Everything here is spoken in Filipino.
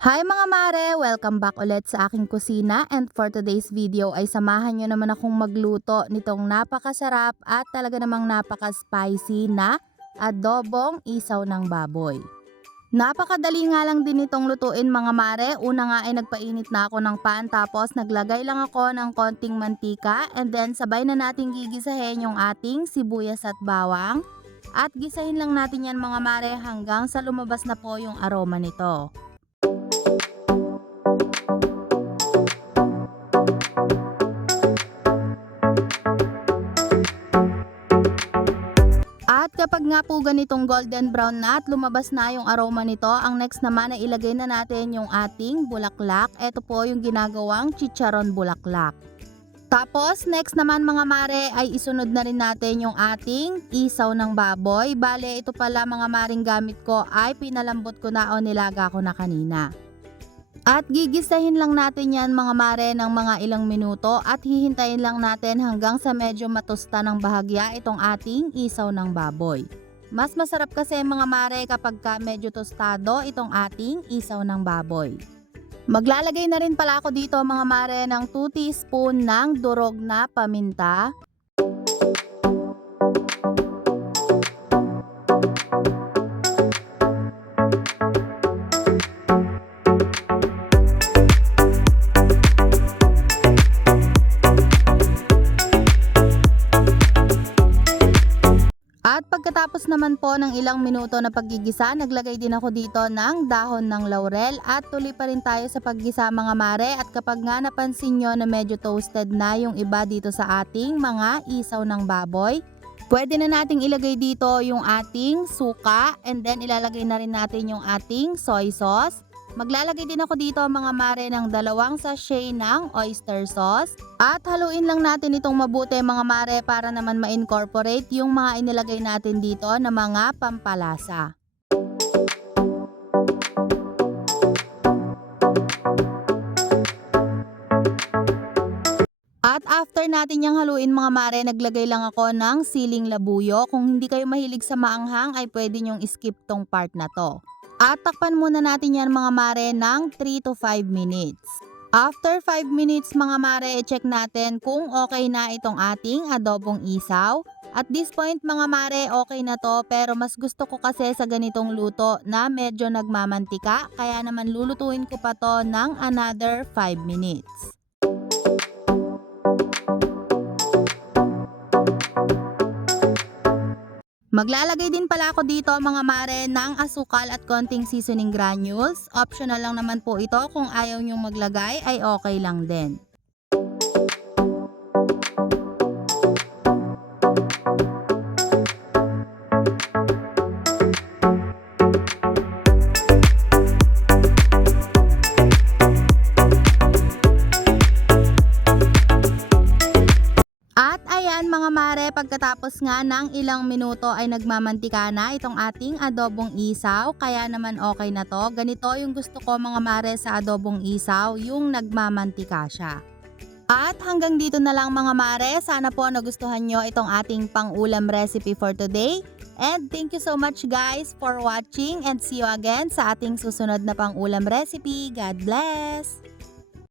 Hi mga mare! Welcome back ulit sa aking kusina, and for today's video ay samahan nyo naman akong magluto nitong napakasarap at talaga namang napaka-spicy na adobong isaw ng baboy. Napakadali nga lang din itong lutuin mga mare. Una nga ay nagpainit na ako ng pan, tapos naglagay lang ako ng konting mantika, and then sabay na nating gigisahin yung ating sibuyas at bawang. At gisahin lang natin yan mga mare hanggang sa lumabas na po yung aroma nito. At kapag nga po ganitong golden brown na at lumabas na yung aroma nito, ang next naman ay ilagay na natin yung ating bulaklak. Ito po yung ginagawang chicharon bulaklak. Tapos next naman mga mare ay isunod na rin natin yung ating isaw ng baboy. Bale ito pala mga maring gamit ko ay pinalambot ko na o nilaga ko na kanina. At gigisahin lang natin yan mga mare ng mga ilang minuto at hihintayin lang natin hanggang sa medyo matusta ng bahagya itong ating isaw ng baboy. Mas masarap kasi mga mare kapag medyo tostado itong ating isaw ng baboy. Maglalagay na rin pala ako dito mga mare ng 2 teaspoon ng durog na paminta. At pagkatapos naman po ng ilang minuto na paggigisa, naglagay din ako dito ng dahon ng laurel at tuloy pa rin tayo sa paggisa mga mare. At kapag nga napansin nyo na medyo toasted na yung iba dito sa ating mga isaw ng baboy, pwede na nating ilagay dito yung ating suka, and then ilalagay na rin natin yung ating soy sauce. Maglalagay din ako dito mga mare ng 2 sachet ng oyster sauce. At haluin lang natin itong mabuti mga mare para naman ma-incorporate yung mga inilagay natin dito na mga pampalasa. At after natin yung haluin mga mare, naglagay lang ako ng siling labuyo. Kung hindi kayo mahilig sa maanghang ay pwede nyong skip tong part na to. At takpan muna natin yan mga mare ng 3 to 5 minutes. After 5 minutes mga mare, i-check natin kung okay na itong ating adobong isaw. At this point mga mare, okay na to, pero mas gusto ko kasi sa ganitong luto na medyo nagmamantika, kaya naman lulutuin ko pa to ng another 5 minutes. Maglalagay din pala ako dito mga mare ng asukal at konting seasoning granules. Optional lang naman po ito, kung ayaw nyong maglagay ay okay lang din. At ayan mga mare, pagkatapos nga ng ilang minuto ay nagmamantika na itong ating adobong isaw, kaya naman okay na to. Ganito yung gusto ko mga mare sa adobong isaw, yung nagmamantika siya. At hanggang dito na lang mga mare, sana po nagustuhan nyo itong ating pang-ulam recipe for today. And thank you so much guys for watching, and see you again sa ating susunod na pang-ulam recipe. God bless!